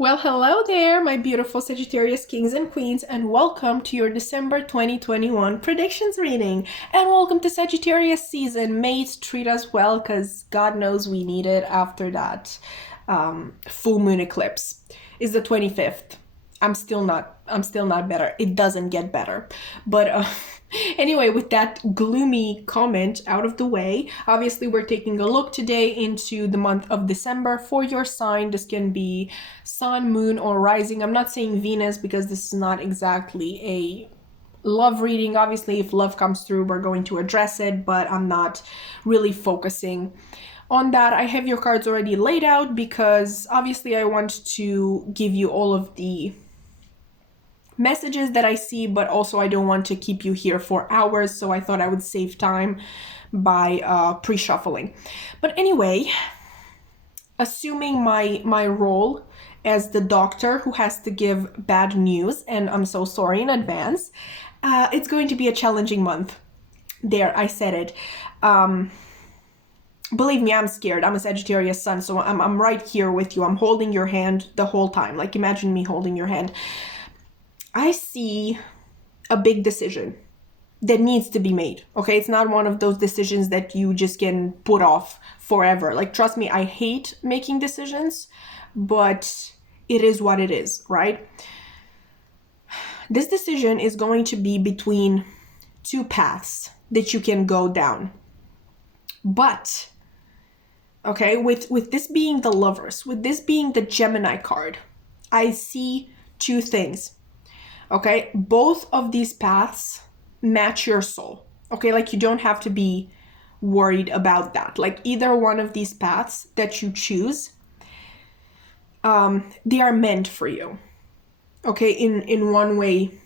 Well, hello there, my beautiful Sagittarius kings and queens, and welcome to your December 2021 predictions reading. And welcome to Sagittarius season. May it treat us well, because God knows we need it after that full moon eclipse. It's the 25th. I'm still not better. It doesn't get better. But anyway, with that gloomy comment out of the way, obviously we're taking a look today into the month of December for your sign. This can be sun, moon, or rising. I'm not saying Venus because this is not exactly a love reading. Obviously, if love comes through, we're going to address it, but I'm not really focusing on that. I have your cards already laid out because obviously I want to give you all of the messages that I see, but also I don't want to keep you here for hours, so I thought I would save time by pre-shuffling. But anyway, assuming my role as the doctor who has to give bad news, and I'm so sorry in advance, it's going to be a challenging month. There, I said it. Believe me, I'm scared. I'm a Sagittarius sun, so I'm right here with you. I'm holding your hand the whole time. Like, imagine me holding your hand. I see a big decision that needs to be made, okay? It's not one of those decisions that you just can put off forever. Like, trust me, I hate making decisions, but it is what it is, right? This decision is going to be between two paths that you can go down. But, okay, with this being the Lovers, with this being the Gemini card, I see two things. Okay, both of these paths match your soul. Okay, like you don't have to be worried about that. Like either one of these paths that you choose, they are meant for you. Okay, in one way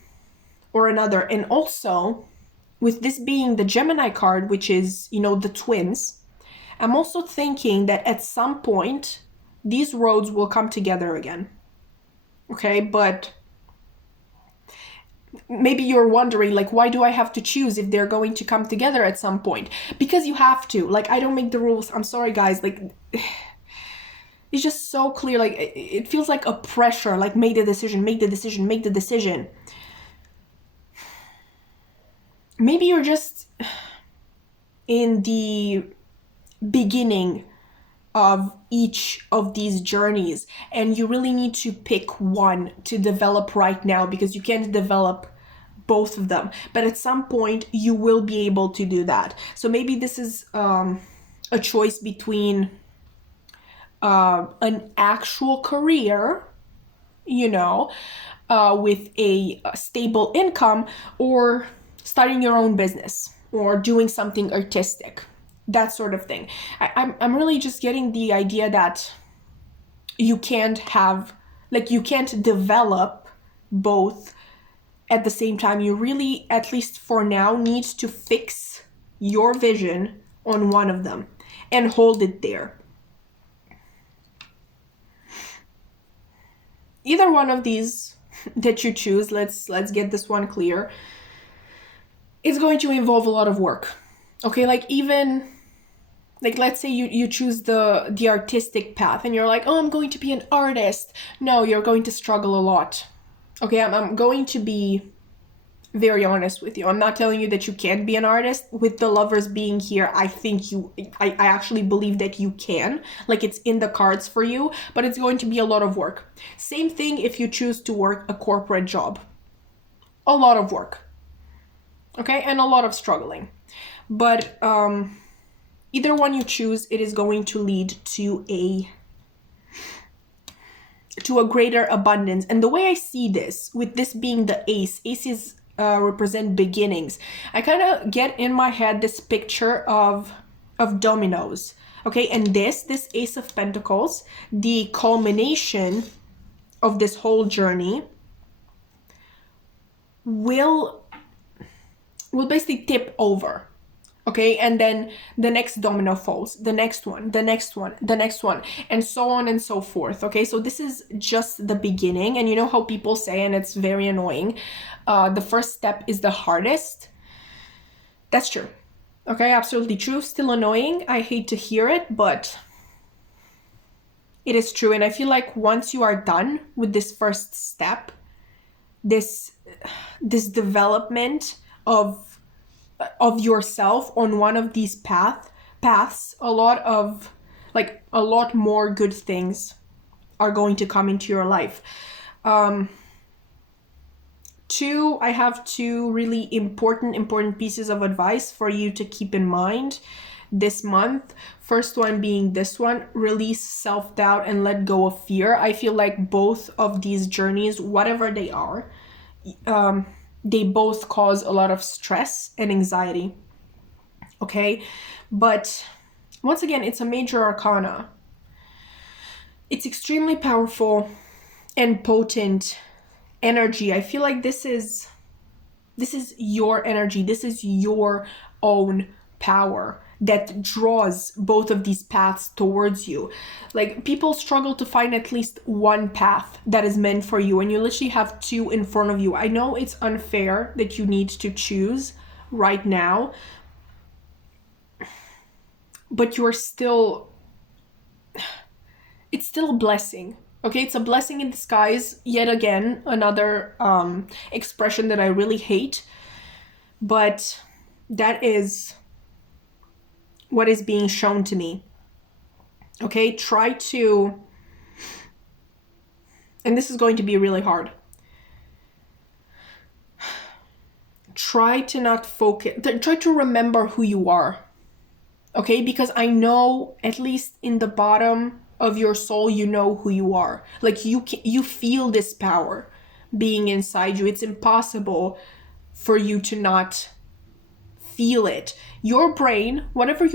or another. And also, with this being the Gemini card, which is, the twins, I'm also thinking that at some point, these roads will come together again. Okay, but maybe you're wondering, like, why do I have to choose if they're going to come together at some point? Because you have to. Like, I don't make the rules. I'm sorry, guys. Like, it's just so clear. Like, it feels like a pressure. Like, make the decision, make the decision, make the decision. Maybe you're just in the beginning of each of these journeys, and you really need to pick one to develop right now because you can't develop both of them. But at some point, you will be able to do that. So maybe this is a choice between an actual career, with a stable income, or starting your own business or doing something artistic. That sort of thing. I'm really just getting the idea that you can't develop both at the same time. You really, at least for now, need to fix your vision on one of them and hold it there. Either one of these that you choose, let's get this one clear, it's going to involve a lot of work. Okay, like even like let's say you choose the artistic path and you're like, oh, I'm going to be an artist. No, you're going to struggle a lot. Okay, I'm going to be very honest with you. I'm not telling you that you can't be an artist. With the Lovers being here, I actually believe that you can. Like, it's in the cards for you, but it's going to be a lot of work. Same thing if you choose to work a corporate job. A lot of work. Okay, and a lot of struggling. But either one you choose, it is going to lead to a greater abundance. And the way I see this, with this being the aces represent beginnings. I kind of get in my head this picture of dominoes. Okay, and this Ace of Pentacles, the culmination of this whole journey, will basically tip over. Okay, and then the next domino falls, the next one, the next one, the next one, and so on and so forth. Okay, so this is just the beginning. And you know how people say, and it's very annoying, the first step is the hardest. That's true. Okay, absolutely true. Still annoying. I hate to hear it, but It is true. And I feel like once you are done with this first step, this development of yourself on one of these paths, a lot more good things are going to come into your life. I have two really important pieces of advice for you to keep in mind this month. First one being this one: release self-doubt and let go of fear. I feel like both of these journeys, whatever they are, they both cause a lot of stress and anxiety. Okay? But once again, it's a major arcana. It's extremely powerful and potent energy. I feel like this is your energy. This is your own power that draws both of these paths towards you. Like, people struggle to find at least one path that is meant for you, and you literally have two in front of you. I know it's unfair that you need to choose right now, but it's still a blessing. Okay, it's a blessing in disguise. Yet again, another expression that I really hate, but that is what is being shown to me. Okay, try to, and this is going to be really hard, try to not focus, try to remember who you are. Okay, because I know, at least in the bottom of your soul, you know who you are. Like, you feel this power being inside you. It's impossible for you to not feel it. Your brain, whatever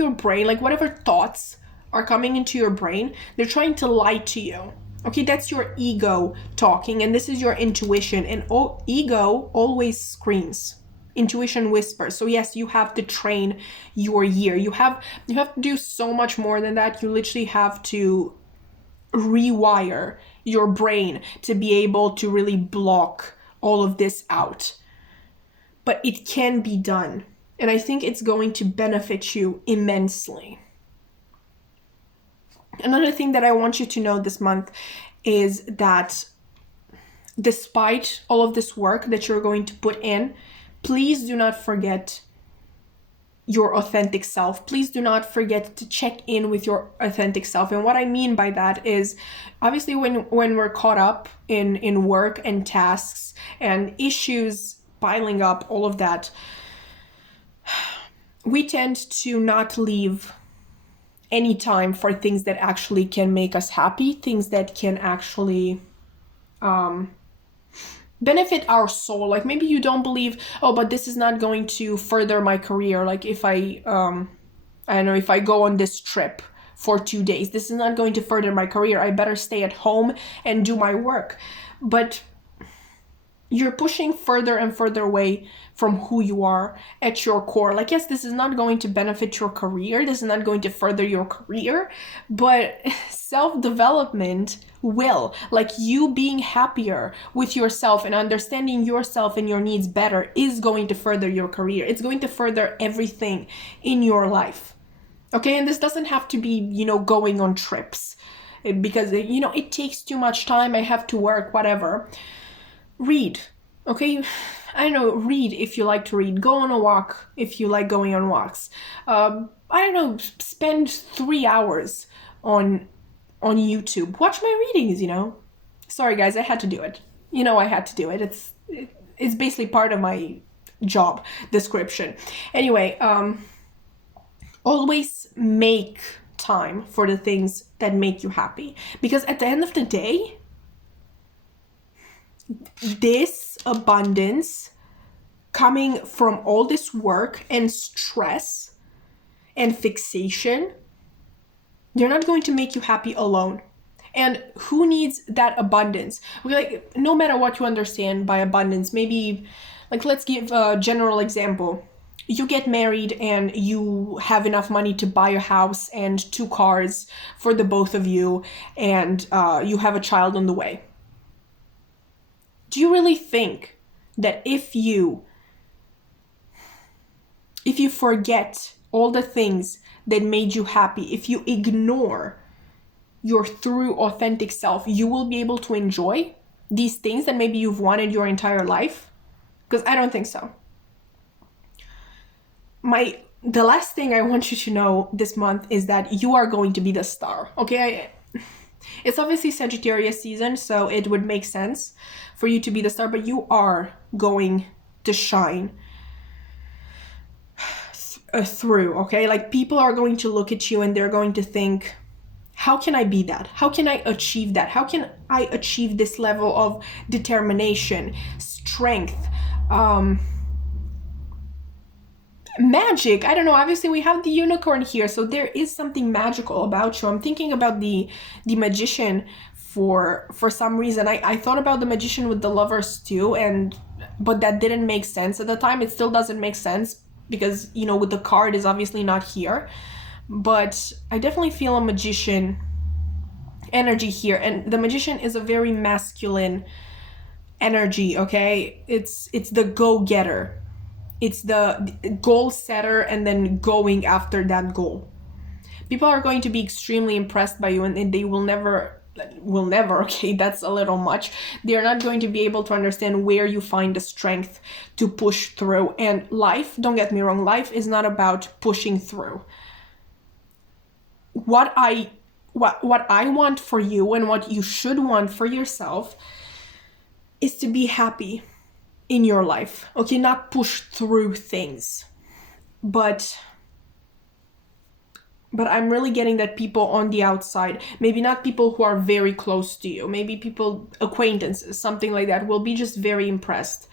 thoughts are coming into your brain, they're trying to lie to you. Okay, that's your ego talking, and this is your intuition. And ego always screams. Intuition whispers. So yes, you have to train your ear. You have to do so much more than that. You literally have to rewire your brain to be able to really block all of this out. But it can be done. And I think it's going to benefit you immensely. Another thing that I want you to know this month is that despite all of this work that you're going to put in, please do not forget your authentic self. Please do not forget to check in with your authentic self. And what I mean by that is, obviously, when we're caught up in work and tasks and issues piling up, all of that, we tend to not leave any time for things that actually can make us happy, things that can actually benefit our soul. Like, maybe you don't believe, oh, but this is not going to further my career. Like, if I don't know, if I go on this trip for 2 days, this is not going to further my career. I better stay at home and do my work. But you're pushing further and further away from who you are at your core. Like, yes, this is not going to benefit your career. This is not going to further your career, but self-development will. Like, you being happier with yourself and understanding yourself and your needs better is going to further your career. It's going to further everything in your life. Okay, and this doesn't have to be, going on trips, because, it takes too much time. I have to work, whatever. Read, okay? I don't know, read if you like to read. Go on a walk if you like going on walks. I don't know, spend 3 hours on YouTube. Watch my readings, Sorry, guys, I had to do it. I had to do it. It's basically part of my job description. Anyway, always make time for the things that make you happy. Because at the end of the day, this abundance coming from all this work and stress and fixation, they're not going to make you happy alone. And who needs that abundance? Like, no matter what you understand by abundance, maybe, like, let's give a general example. You get married and you have enough money to buy a house and 2 cars for the both of you, and you have a child on the way. Do you really think that if you forget all the things that made you happy, if you ignore your true authentic self, you will be able to enjoy these things that maybe you've wanted your entire life? Because I don't think so. The last thing I want you to know this month is that you are going to be the star, okay? It's obviously Sagittarius season, so it would make sense for you to be the star, but you are going to shine through, okay? Like, people are going to look at you and they're going to think, how can I be that? How can I achieve that? How can I achieve this level of determination, strength, magic? I don't know. Obviously, we have the unicorn here, so there is something magical about you. I'm thinking about the magician for some reason. I thought about the magician with the lovers too, but that didn't make sense at the time. It still doesn't make sense because, you know, with the card is obviously not here. But I definitely feel a magician energy here, and the magician is a very masculine energy, okay? It's the go-getter. It's the goal setter and then going after that goal. People are going to be extremely impressed by you, and they will never, okay, that's a little much. They're not going to be able to understand where you find the strength to push through. And life, don't get me wrong, life is not about pushing through. What I want for you and what you should want for yourself is to be happy in your life, okay? Not push through things, but I'm really getting that people on the outside, maybe not people who are very close to you, maybe people, acquaintances, something like that, will be just very impressed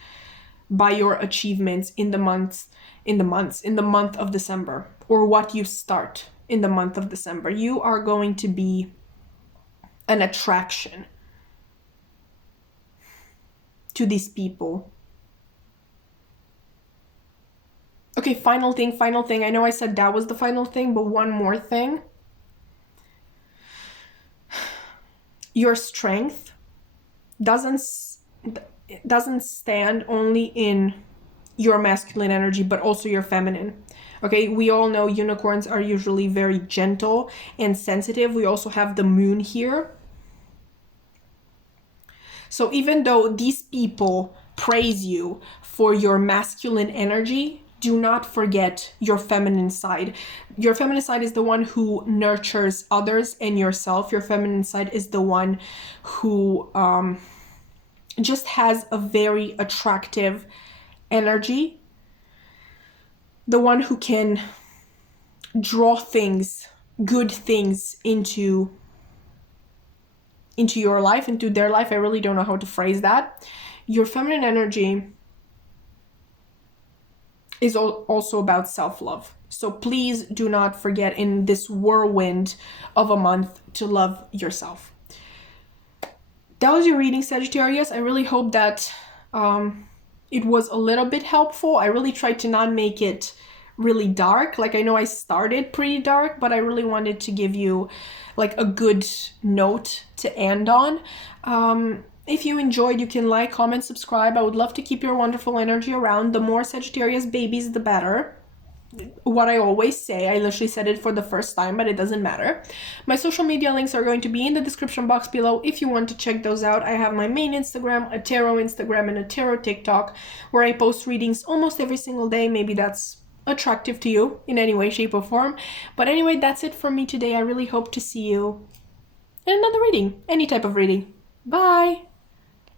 by your achievements in the month of December, or what you start in the month of December. You are going to be an attraction to these people. Okay, final thing. I know I said that was the final thing, but one more thing. Your strength doesn't stand only in your masculine energy, but also your feminine. Okay, we all know unicorns are usually very gentle and sensitive. We also have the moon here. So even though these people praise you for your masculine energy, do not forget your feminine side. Your feminine side is the one who nurtures others and yourself. Your feminine side is the one who just has a very attractive energy. The one who can draw things, good things into your life, into their life. I really don't know how to phrase that. Your feminine energy is also about self-love. So please do not forget in this whirlwind of a month to love yourself. That was your reading, Sagittarius. I really hope that it was a little bit helpful. I really tried to not make it really dark. Like, I know I started pretty dark, but I really wanted to give you like a good note to end on. If you enjoyed, you can like, comment, subscribe. I would love to keep your wonderful energy around. The more Sagittarius babies, the better. What I always say, I literally said it for the first time, but it doesn't matter. My social media links are going to be in the description box below if you want to check those out. I have my main Instagram, a tarot Instagram, and a tarot TikTok, where I post readings almost every single day. Maybe that's attractive to you in any way, shape, or form. But anyway, that's it for me today. I really hope to see you in another reading, any type of reading. Bye!